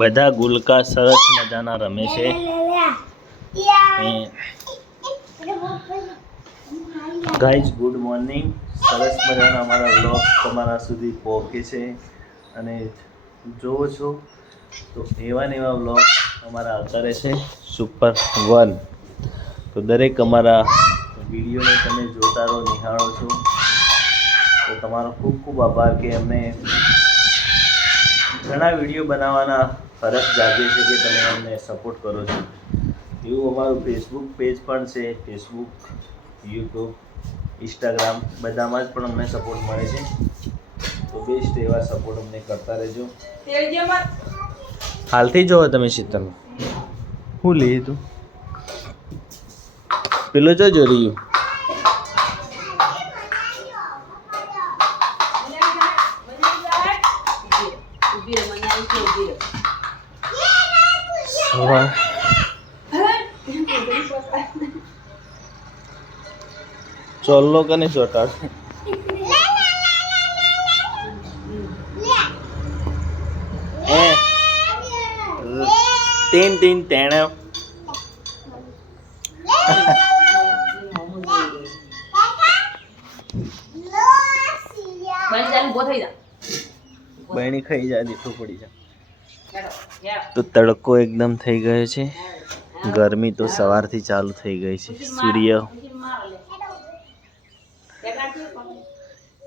બધા ગુલકા સરસ મજાના રમે છે. Guys good morning. સરસ મજાના અમારા વ્લોગ તમારા સુધી પહોંચે છે અને જોવો છો તો એવા ને એવા વ્લોગ અમારા આવતા રહેશે સુપર 1. તો દરેક અમારા વિડીયોને તમે જોતા રહો, નિહાળો છો, તો તમારો ખૂબ ખૂબ આભાર કે અમને ઘણા વિડીયો બનાવવાના ફરજ જાગે છે કે તમે અમને સપોર્ટ કરો છો. એવું અમારું ફેસબુક પેજ પણ છે. ફેસબુક, યુટ્યુબ, ઇન્સ્ટાગ્રામ બધામાં જ પણ અમને સપોર્ટ મળે છે. તો બેસ્ટ એવા સપોર્ટ અમને કરતા રહેજો. હાલથી જોવો તમે શીતલ હું લઈ તું પેલો જો રહ્યું ચોલ્લો કે નહીં ચોટાડ तीन तीन तेण बहनी खाई जा દીઠું પડી જા. તો તડકો એકદમ થઈ ગયો છે. ગરમી તો સવારથી ચાલુ થઈ ગઈ છે. સૂર્ય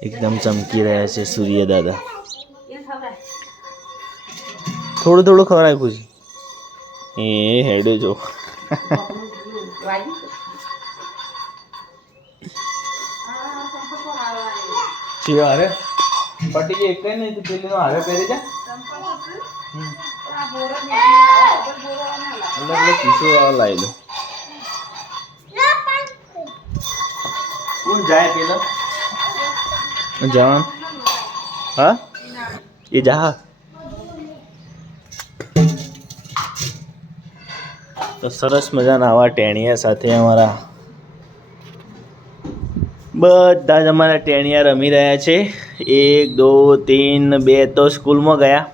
એકદમ ચમકી રહ્યા છે. સૂર્ય દાદા થોડું થોડું ખવડાવ્યું છે. એ હેડે જો હારે પટી જાય એક નહીં તો પેલી નો હારે પહેરી જા અલગ અલગ પીસો લાવી દો. કોણ જાય પેલા જવાન? હા એ જા. તો સરસ મજાના આવા ટેણિયા સાથે અમારા બધા જ અમારા ટેણિયા રમી રહ્યા છે. 1 2 3 2 તો સ્કૂલમાં ગયા.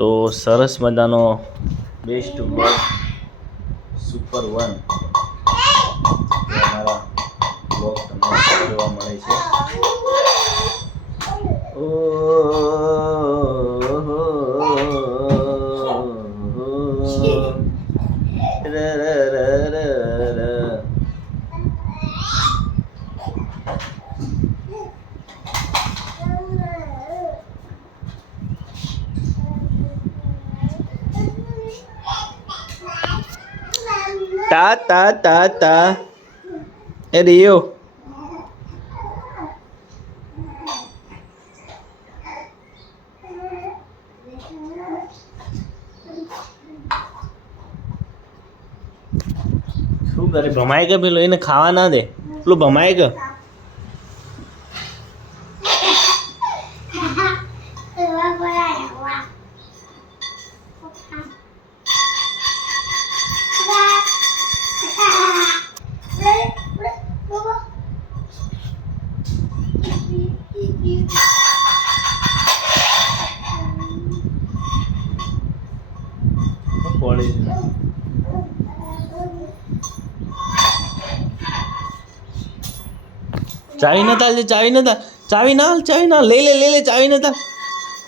તો સરસ મજાનો બેસ્ટ બ્લોગ સુપર 1 અમારા બ્લોગ તમને જોવા મળે છે. તા તા તા તા એ રિયો શું કરે? ભમાય કે પેલો એને ખાવા ના દે. પેલું ભમાય કે ચાવી નતા ચાવી ના લે ચાવી નતા.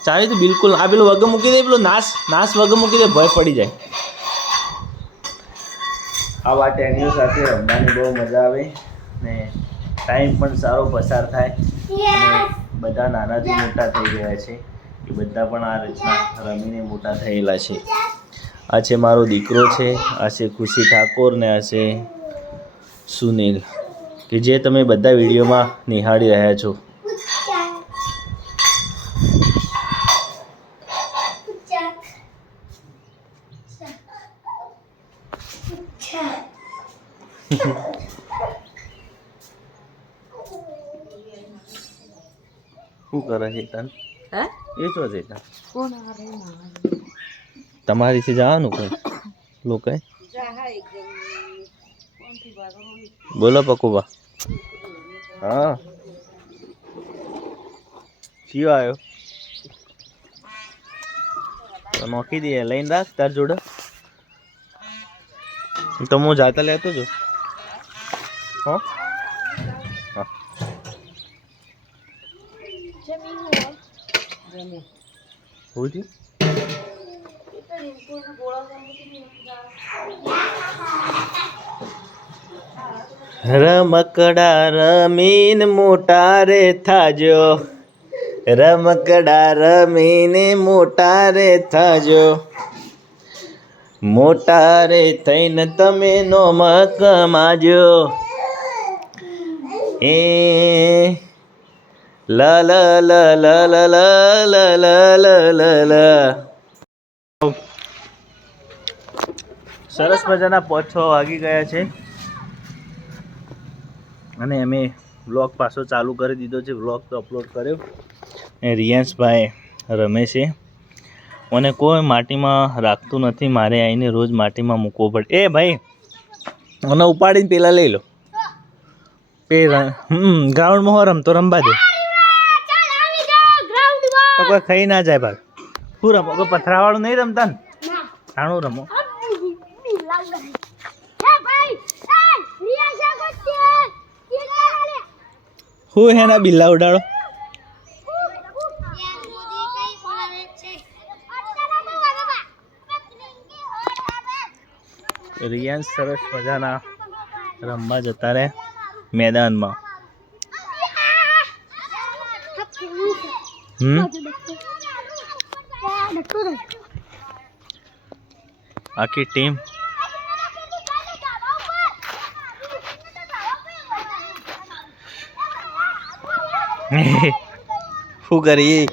ચાવી તો બિલકુલ આ પેલો વગર મૂકી દે. પેલો નાશ વગર મૂકી દે. ભય પડી જાય. આ ટેણીઓ સાથે રમવાની બહુ મજા આવે ને ટાઈમ પણ સારો પસાર થાય. બધા નાનાથી મોટા થઈ ગયા છે. એ બધા પણ આ રીતના રમીને મોટા થયેલા છે. આ છે મારો દીકરો છે. આ છે ખુશી ઠાકોર ને આ છે સુનિલ કે જે તમે બધા વિડીયોમાં નિહાળી રહ્યા છો. શું કરે છે તન? એ શું છે તન? તમારીથી જવાનું કોઈ લોકો બોલો પકુબા. હા ચિયો આવ્યો તો નોખી દઈએ લઈને રાખ તાર જોડે તો હું જાતા લેતો છું હો હા હું થયું રમકડા રમીન મોટા રે થાજો રમકડા રમીને મોટા રે થાજો મોટા રે થઈને તમે નોમક માજો એ લ લ લ લ લ લ લ લ લ લ સરસ મજાના 5-6 વાગી ગયા છે અને અમે વ્લોગ પાછો ચાલુ કરી દીધો છે વ્લોગ તો અપલોડ કર્યો એ રિયાંશભાઈ રમે છે મને કોઈ માટીમાં રાખતું નથી મારે આવીને રોજ માટીમાં મૂકવો પડે એ ભાઈ મને ઉપાડીને પેલા લઈ લો ગ્રાઉન્ડમાં હો રમતો રમવા દે કોઈ ખાઈ ના જાય ભાઈ શું રમો કોઈ પથરાવાળું નહીં રમતા ને નાનું રમો હું હેના બિલ્લા ઉડાડો રિયાન્સ સરસ મજાના રમવા જતા રહે મેદાનમાં આખી ટીમ શું કરીએ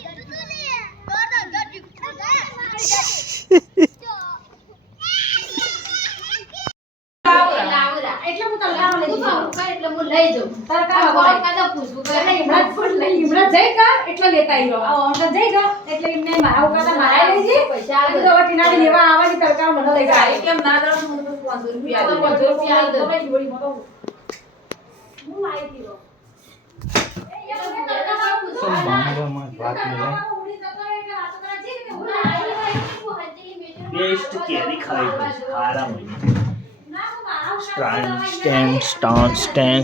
બેસ્ટ કેરી ખાઈ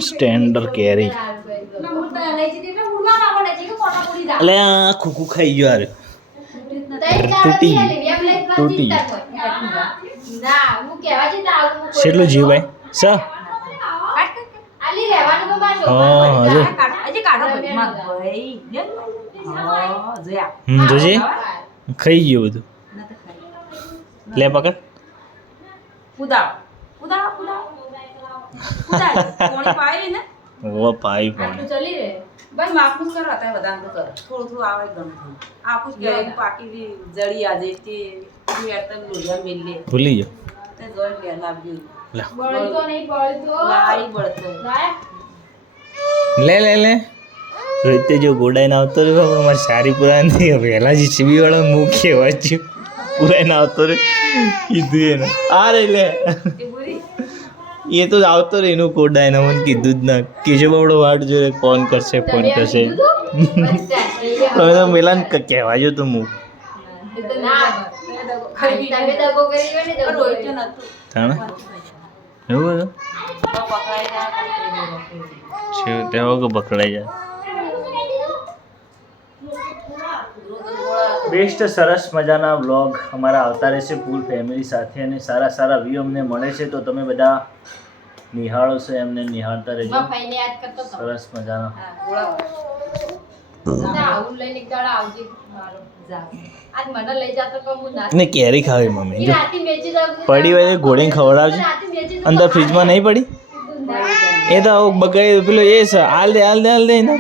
સ્ટેન્ડર કેરી અલે આ ખુકુ ખાઈ ગયો યાર તૂટી કેટલું જીવ ભાઈ સા જોજે ખાઈ ગયો બધું લે પકડ ઓ પાઈ પાણી ભાઈ માપનું કરો હતા બધા તો કર થોડું આવે ગમ આપું કે પાકી જડી આજે તે મેટલ લોયા મેલે ભૂલી ગયો તે જોઈ લે લાવજો બળતો નહીં બળતો લાઈ બળતો લે લે લે રોહિત જો ગોડાઈને આવતો રે બાબા મારી સારી પુરાની વહેલા જ ચીવી વાળો મુખ્ય વાંચ્યું પુરાઈને આવતો રે કીધું એને આ રે લે એ તો આવતો રે એનું કોડાઈને મને કીધું જ ના કેજો બાબડો વાટ જોડે ફોન કરશે તમે તો પેલા કહેવા જો તું હું એવું બધું તેવો કે પકડાઈ જાય બેસ્ટ સરસ મજાના વ્લોગ અમારા આવતા રહેશે ફૂલ ફેમિલી સાથે અને સારા સારા વ્યૂ અમને મળે છે તો તમે બધા નિહાળો છો એમને નિહાળતા રહેજો સરસ મજાના ને કેરી ખાવી મમ્મી જો પડી હોય ઘોડીને ખવડાવજો અંદર ફ્રીજમાં નહીં પડી એ તો બગાડી પેલો એ છે હાલ દે ને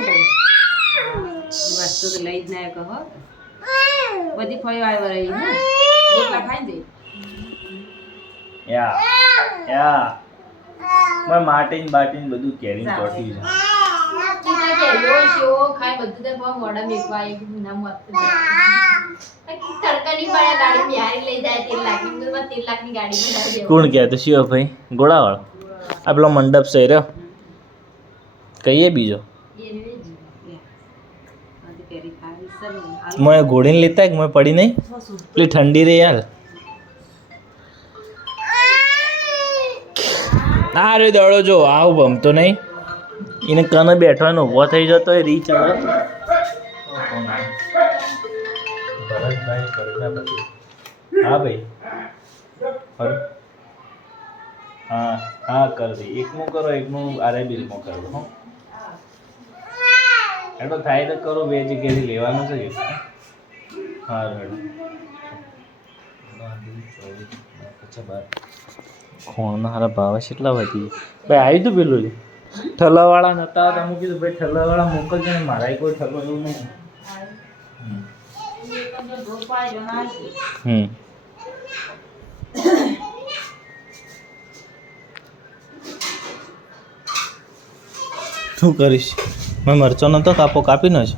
વસ્તુ તો લઈ જ ના કહો બધી ફળી વાળી રહી ને રોટલા ખાઈ દે યા મેં માટીન બધું કેરી ચોટી છે કોણ કહે તો શિવ ભાઈ ગોળાવાળો આ પેલો મંડપ છે રહ્યો કહીએ બીજો કેરી ખાવી છે ને. મોય ગોળીને લેતા કે મોય પડી નહીં પેલી ઠંડી રે યાર આ રે દડો જો આવ ભમતો નહીં એને કને બેઠવાનો ઊભો થઈ જતો એ રી ચડે ભરતભાઈ પ્રજાપતિ હા ભાઈ હા હા કર દે એકનું કરો એકનું આરે બિલમાં કરી દો એટલો થાય તો કરો બે જગ્યાએથી લેવાનું છે કે હા રેડો ખોણના હારા ભાવ કેટલા વધી ભાઈ આવ્યું તું પેલું ઠલાવાળા નતા તો હું કીધું ભાઈ ઠલાવાળા મોકલજો ને મારા કોઈ ઠલો એવું નહીં શું કરીશ મેં મરચો નતો કાપો કાપી નો છો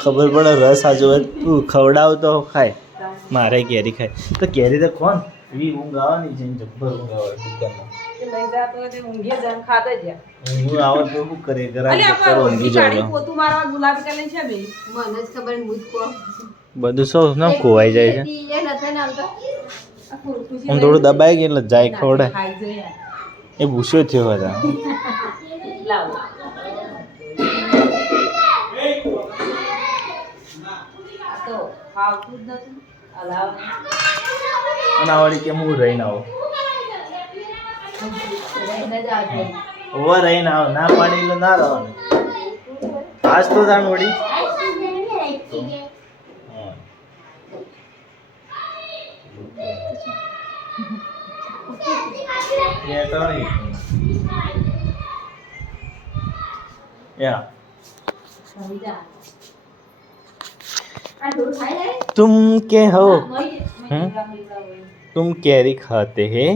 ખબર પડે રસ આજુ તું ખવડાવ તો ખાય મારે કેરી ખાય તો કેરી તો કોણ એવી ઊંઘ આવવાની છે જબ્બર ઊંઘ આવે દુકાનમાં લઈ જાતો હોય તે ઊંઘી જાય ખાતા જાય. ઊંઘ આવે તો શું કરે અલે ઘરા આપણે ઊંઘી ગાડી જાવ પોતું મારવા ગુલાબ કલર છે બે. મને જ ખબર મુજ કો બધું સૌ ના ખોવાઈ જાય છે એ નથી ને આવતો આ ખુરખુશી આમ થોડું દબાઈ ગયું એટલે જાય ખવડે ખાઈ જાય. એ ભૂસ્યો થયો હતા લાવો. આ તો ખાવતું જ નથી. અલાવ અને આ વળી કેમ હું રહીને આવું રહીને જ આવજો ઓવા રહીને આવો ના પાડી એટલે ના રહેવાનું આજ તો જાણ વળી આ થોડું ખાઈ લે तुम के हो નહીં तुम कैरी खाते हैं